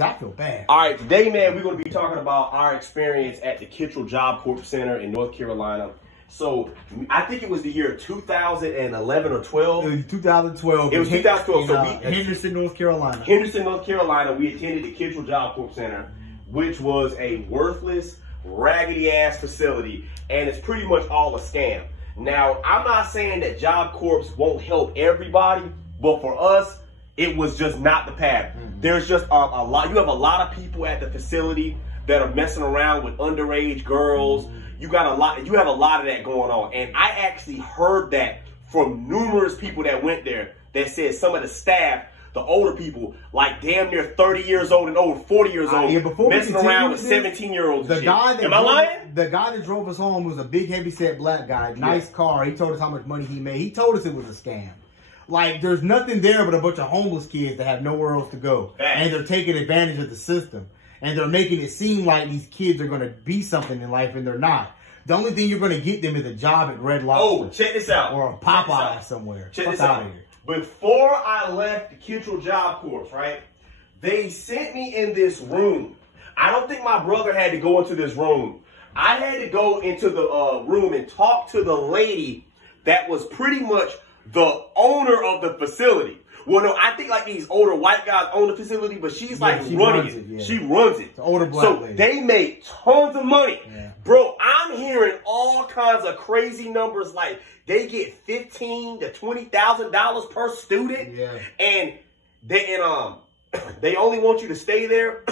I feel bad. All right, today, man, we're going to be talking about our experience at the Kittrell Job Corps Center in North Carolina. So, I think it was the year 2011 or 12. It was 2012. It was 2012. So Henderson, North Carolina. Henderson, North Carolina, we attended the Kittrell Job Corps Center, which was a worthless, raggedy-ass facility, and it's pretty much all a scam. Now, I'm not saying that Job Corps won't help everybody, but for us, it was just not the path. There's just a lot. You have a lot of people at the facility that are messing around with underage girls. You have a lot of that going on. And I actually heard that from numerous people that went there that said some of the staff, the older people, like damn near 30 years old and over 40 years old, messing around with 17-year-olds. Am I lying? The guy that drove us home was a big, heavy-set black guy. Nice car. He told us how much money he made. He told us it was a scam. Like, there's nothing there but a bunch of homeless kids that have nowhere else to go. And they're taking advantage of the system. And they're making it seem like these kids are going to be something in life, and they're not. The only thing you're going to get them is a job at Red Lobster. Oh, check this out. Or a Popeye somewhere. Check this out. Before I left the Kittrell Job Corps, right, they sent me in this room. I don't think my brother had to go into this room. I had to go into the room and talk to the lady that was pretty much the owner of the facility. Well, no, I think like these older white guys own the facility, but she's like running it. Yeah. She runs it. The older black lady. They make tons of money. Yeah. Bro, I'm hearing all kinds of crazy numbers like they get $15,000 to $20,000 per student. Yeah. And they only want you to stay there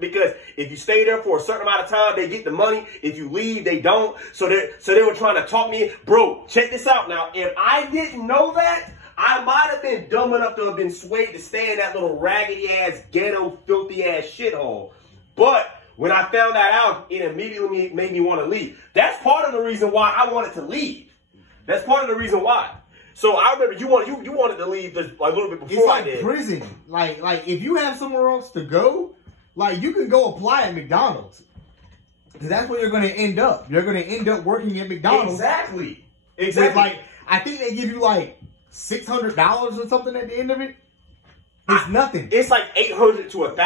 because if you stay there for a certain amount of time, they get the money. If you leave, they don't. So they were trying to talk me in. Bro, check this out now. If I didn't know that, I might have been dumb enough to have been swayed to stay in that little raggedy-ass, ghetto, filthy-ass shithole. But when I found that out, it immediately made me want to leave. That's part of the reason why I wanted to leave. That's part of the reason why. So I remember you wanted to leave just like a little bit before it's like I did. Prison. Like if you have somewhere else to go, like you can go apply at McDonald's. Because that's where you're going to end up. You're going to end up working at McDonald's. Exactly. Like I think they give you like $600 or something at the end of it. It's nothing. It's like $800 to $1,000.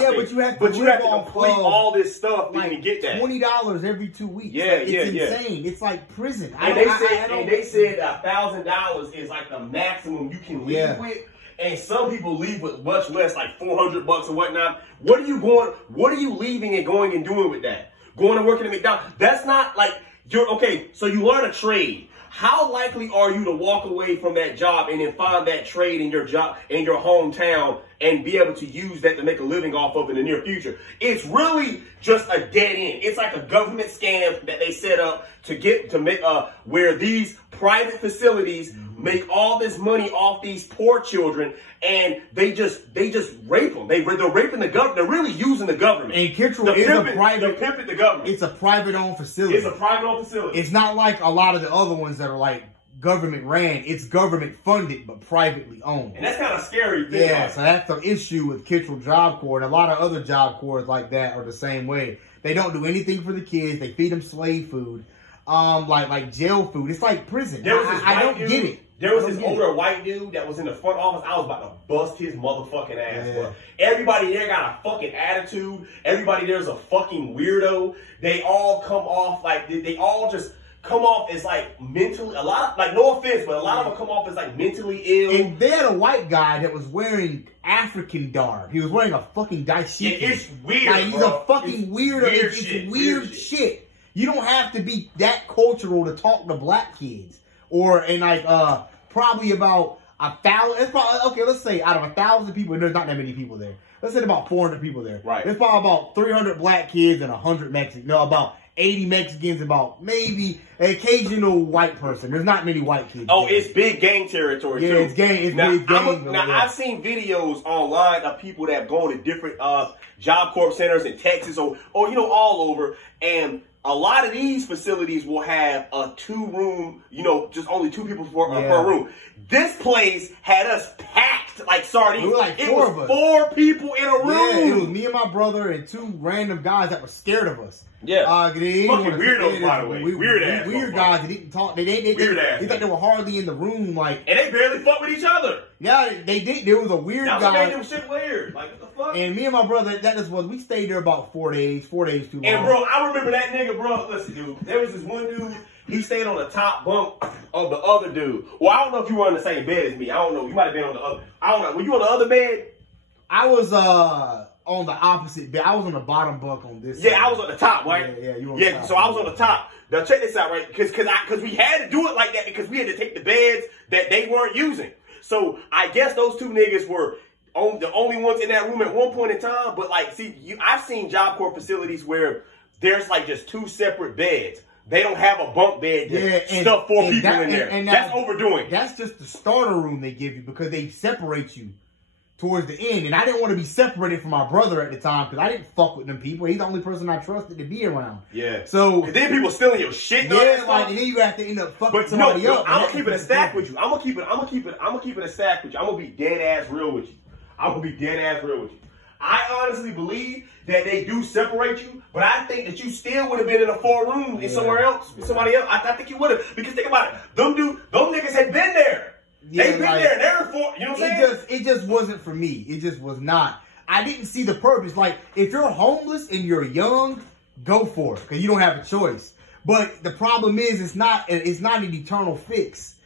Yeah, but you have to complete all this stuff to even get that. $20 every 2 weeks. Yeah, it's insane. It's like prison. And they said $1,000 is like the maximum you can leave with. And some people leave with much less, like $400 or whatnot. What are you leaving and going and doing with that? Going and working at McDonald's? That's not like okay. So you learn a trade. How likely are you to walk away from that job and then find that trade in your job in your hometown and be able to use that to make a living off of in the near future? It's really just a dead end. It's like a government scam that they set up to make where these private facilities make all this money off these poor children, and they just rape them. They're raping the government. They're really using the government. And Kittrell is a private. They're pimping the government. It's a private-owned facility. It's a private-owned facility. It's not like a lot of the other ones that are like government ran. It's government funded but privately owned. And that's kind of scary. Yeah, so that's the issue with Kittrell Job Corps, and a lot of other job corps like that are the same way. They don't do anything for the kids. They feed them slave food, like jail food. It's like prison. I don't get it. There was this older white dude that was in the front office. I was about to bust his motherfucking ass. Yeah. Everybody there got a fucking attitude. Everybody there's a fucking weirdo. They all come off like they all just come off as like mentally no offense, but a lot of them come off as like mentally ill. And they had a white guy that was wearing African garb. He was wearing a fucking dashiki. It's weird. Like, he's a fucking weirdo. It's weird shit. You don't have to be that cultural to talk to black kids. Probably about 1,000. It's probably, okay, let's say out of 1,000 people, and there's not that many people there. Let's say about 400 people there. Right. There's probably about 300 black kids and 100 Mexicans. No, about 80 Mexicans, about maybe an occasional white person. There's not many white kids. Oh, there. It's big gang territory, too. Yeah, it's gang. It's big gang. Now, I've seen videos online of people that have gone to different Job Corps centers in Texas or all over, and a lot of these facilities will have a 2-room, just only 2 people per room. This place had us packed like sardines. We were like 4 of us. 4 people in a room. Yeah, it was me and my my brother, and 2 random guys that were scared of us. Yeah. Fucking weirdos, by the way. Weird guys that didn't talk. They thought they were hardly in the room, like. And they barely fuck with each other. Yeah, they did. There was a weird guy. That made them shit weird. Like, what the fuck? And me and my brother, we stayed there about 4 days. 4 days too long. And bro, I remember that nigga, bro. Listen, dude. There was this one dude. He stayed on the top bunk of the other dude. Well, I don't know if you were on the same bed as me. I don't know. You might have been on the other. I don't know. Were you on the other bed? I was on the opposite bed. I was on the bottom bunk on this. Yeah, side. I was on the top, right? Yeah, you were on the top. So I was on the top. Now check this out, right? Because we had to do it like that because we had to take the beds that they weren't using. So I guess those 2 niggas were the only ones in that room at one point in time. But like, see, I've seen Job Corps facilities where there's like just 2 separate beds. They don't have a bunk bed to stuff 4 people in there. And that's overdoing. That's just the starter room they give you because they separate you towards the end. And I didn't want to be separated from my brother at the time because I didn't fuck with them people. He's the only person I trusted to be around. Yeah. So and then people stealing your shit. Yeah, like, and then you have to end up fucking somebody up. I'm gonna keep it a stack with you. I'm gonna keep it a stack with you. I'm gonna be dead ass real with you. I honestly believe that they do separate you, but I think that you still would have been in a 4-room in somewhere else with somebody else. I think you would have, because think about it. Them niggas had been there. Yeah, they've been there. They're 4. You know what I'm saying? It just wasn't for me. It just was not. I didn't see the purpose. Like, if you're homeless and you're young, go for it because you don't have a choice. But the problem is, it's not an eternal fix.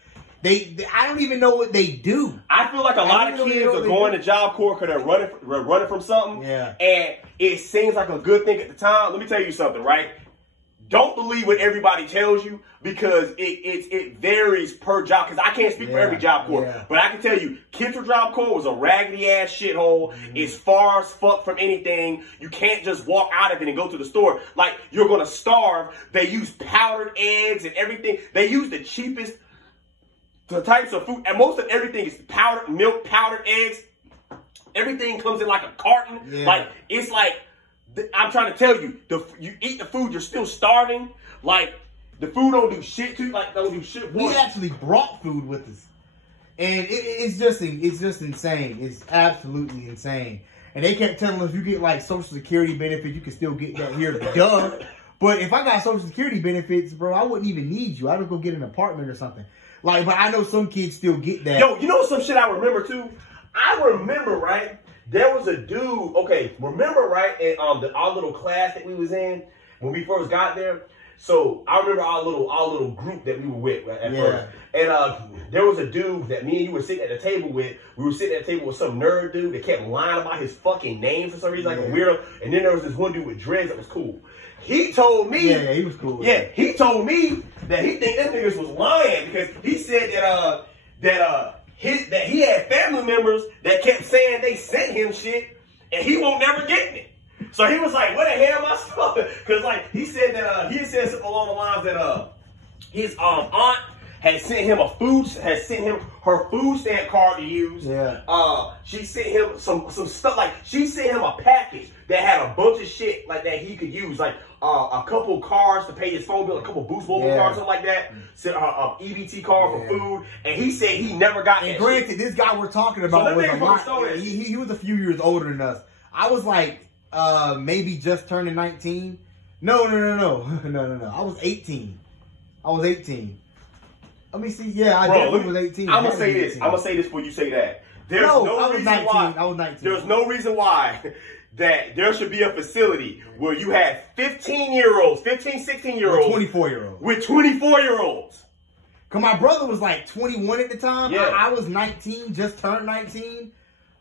I don't even know what they do. I feel like a lot of kids are going to Job Corps because they're running from something. Yeah. And it seems like a good thing at the time. Let me tell you something, right? Don't believe what everybody tells you because it varies per job. Because I can't speak for every Job Corps. But I can tell you, Kittrell Job Corps was a raggedy ass shithole. It's far as fuck from anything. You can't just walk out of it and go to the store. Like, you're going to starve. They use powdered eggs and everything. They use the cheapest types of food. And most of everything is powdered milk, powdered eggs. Everything comes in like a carton. Yeah. Like, it's like, I'm trying to tell you, you eat the food, you're still starving. Like, the food don't do shit to you. Like, don't do shit for you. We actually brought food with us. And it's just insane. It's absolutely insane. And they kept telling us, you get like Social Security benefits, you can still get that here. Duh. But if I got Social Security benefits, bro, I wouldn't even need you. I would go get an apartment or something. Like, but I know some kids still get that. Yo, you know some shit I remember too? I remember, right? There was a dude, okay, remember, right, in our little class that we was in when we first got there? So I remember our little group that we were with, right, at first. And there was a dude that me and you were sitting at the table with. We were sitting at the table with some nerd dude that kept lying about his fucking name for some reason, like a weirdo. And then there was this one dude with dreads that was cool. He told me, he was cool. Yeah, he told me that he think them niggas was lying because he said that he had family members that kept saying they sent him shit and he won't never get it. So he was like, "What the hell am I supposed to?" Because like he said that he said something along the lines that his aunt had sent him her food stamp card to use. Yeah. She sent him some stuff, like she sent him a package that had a bunch of shit like that he could use, like a couple cards to pay his phone bill, a couple Boost Mobile cards, something like that. Sent an EBT card for food, and he said he never got that. And granted, shit. This guy we're talking about was a lot. He was a few years older than us. I was like maybe just turning 19. No. I was 18. Let me see. Yeah, I definitely was 18. I'm gonna say this. I'm gonna say this before you say that. There's I was 19. I was 19. There's no reason why that there should be a facility where you have 15-year-olds, 15, 16-year-olds, 24-year-olds, with 24-year-olds. Cause my brother was like 21 at the time. Yeah. I was 19, just turned 19.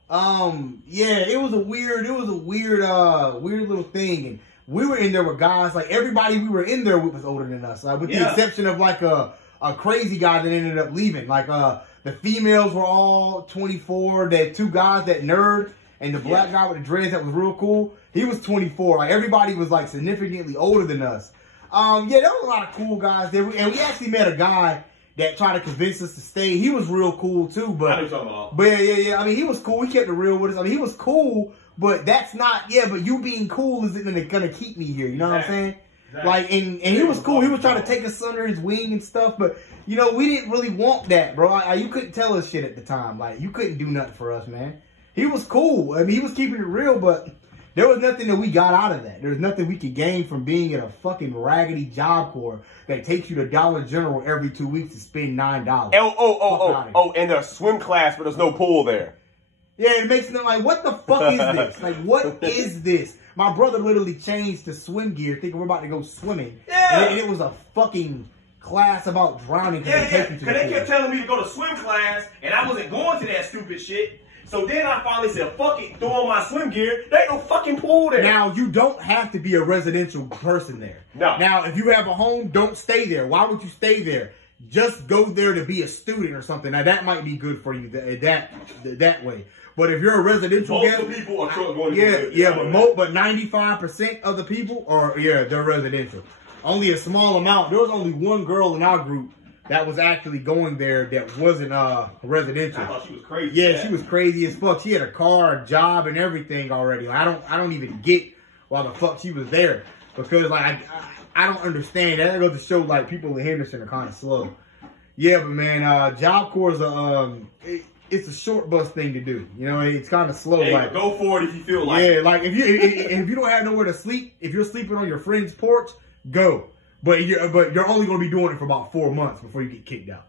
Yeah, it was a weird little thing. And we were in there with guys, like everybody we were in there with was older than us, with the exception of like a crazy guy that ended up leaving. Like the females were all 24. That 2 guys, that nerd and the black guy with the dreads that was real cool, he was 24. Like everybody was like significantly older than us. Yeah, there was a lot of cool guys there, and we actually met a guy that tried to convince us to stay. He was real cool too, but I know something about. But yeah. I mean, he was cool. He kept it real with us. I mean, he was cool, but that's not. Yeah, but you being cool isn't gonna keep me here. You know what I'm saying? Exactly. Like, and he was cool. He was trying to take us under his wing and stuff, but you know, we didn't really want that, bro. You couldn't tell us shit at the time. Like, you couldn't do nothing for us, man. He was cool. I mean, he was keeping it real, but There was nothing that we got out of that. There's nothing we could gain from being in a fucking raggedy Job Corps that takes you to Dollar General every 2 weeks to spend $9. Oh, and there's swim class, but there's no pool there. Yeah, it makes them like, what the fuck is this? Like, what is this? My brother literally changed to swim gear thinking we're about to go swimming. Yeah. And it was a fucking class about drowning. Because they kept telling me to go to swim class, and I wasn't going to that stupid shit. So then I finally said, fuck it, throw on my swim gear. There ain't no fucking pool there. Now, you don't have to be a residential person there. No. Now, if you have a home, don't stay there. Why would you stay there? Just go there to be a student or something. Now, that might be good for you that way. But if you're a residential guest, most of the people are going but 95% of the people they're residential. Only a small amount. There was only one girl in our group that was actually going there that wasn't residential. I thought she was crazy. Yeah, she was crazy as fuck. She had a car, a job, and everything already. I don't even get why the fuck she was there, because like I don't understand. That goes to show like people in Henderson are kind of slow. Yeah, but man, Job Corps is it's a short bus thing to do. You know, it's kind of slow. Hey, like, go for it if you feel like it. Yeah, like if you don't have nowhere to sleep, if you're sleeping on your friend's porch, go. But you're only going to be doing it for about 4 months before you get kicked out.